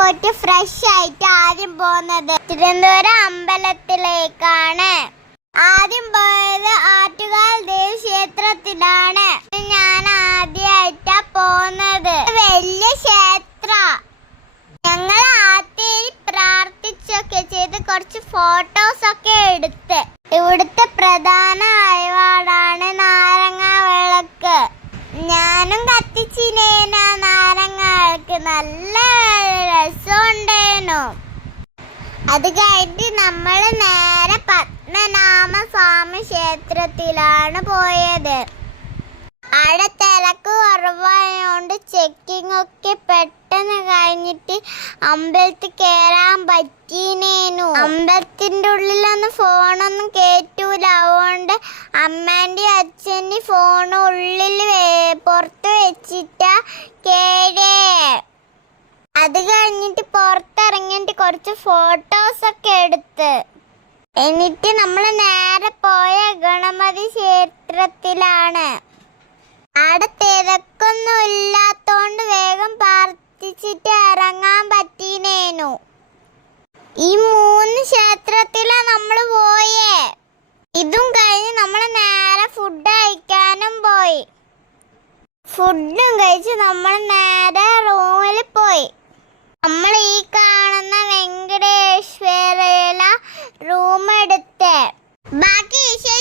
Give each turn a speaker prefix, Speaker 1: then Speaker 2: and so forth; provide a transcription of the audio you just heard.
Speaker 1: പോയിട്ട് ഫ്രഷ് ആയിട്ട് ആദ്യം പോകുന്നത് തിരുവനന്തപുരം അമ്പലത്തിലേക്കാണ്. ആദ്യം പോയത് ആറ്റുകാൽ ദേവി ക്ഷേത്രത്തിലാണ് ഞാൻ ആദ്യമായിട്ടാ പോകുന്നത് വലിയ ക്ഷേത്ര. ഞങ്ങൾ ആദ്യം പ്രാർത്ഥിച്ചൊക്കെ ചെയ്ത് കുറച്ച് ഫോട്ടോസ് ഒക്കെ എടുത്ത്. ഇവിടുത്തെ പ്രധാന അയവാടാണ് നാരങ്ങ വിളക്ക് ഞാനും കത്തിച്ചിനേന നാരങ്ങ വിളക്ക് നല്ല രസമുണ്ടേനു. അത് കഴിഞ്ഞ് നമ്മൾ നേരെ പത്മനാഭ സ്വാമി ക്ഷേത്രത്തിലാണ് പോയത്. അവിടെ തിരക്ക് കുറവായതുകൊണ്ട് ചെക്കിംഗ് ഒക്കെ പെട്ടെന്ന് കഴിഞ്ഞിട്ട് അമ്പലത്തിൽ കയറാൻ പറ്റീനേനു അമ്പലത്തിന്റെ ഉള്ളിലൊന്നും ഫോണൊന്നും കേറ്റൂല. അതുകൊണ്ട് അമ്മേന്റെയും അച്ഛന്റെയും ഫോൺ ഉള്ളിൽ പുറത്ത് വെച്ചിട്ടാ കേടേ അത് കഴിഞ്ഞിട്ട് പുറത്തിറങ്ങിയിട്ട് കുറച്ച് ഫോട്ടോസ് ഒക്കെ എടുത്ത്. എന്നിട്ട് നമ്മൾ നേരെ പോയ ഗണപതി ക്ഷേത്രത്തിലാണ്. അവിടെ തിരക്കൊന്നും ഇല്ലാത്തോണ്ട് വേഗം പ്രാർത്ഥിച്ചിട്ട് ഇറങ്ങാൻ പറ്റീനേനു. ഈ മൂന്ന് ക്ഷേത്രത്തിലാ നമ്മൾ പോയേ. ഇതും കഴിഞ്ഞ് നമ്മൾ നേരെ ഫുഡ് കഴിക്കാനും പോയി. ഫുഡും കഴിച്ച് നമ്മൾ നേരെ റൂം എടുത്ത് ബാക്കി ഈശോ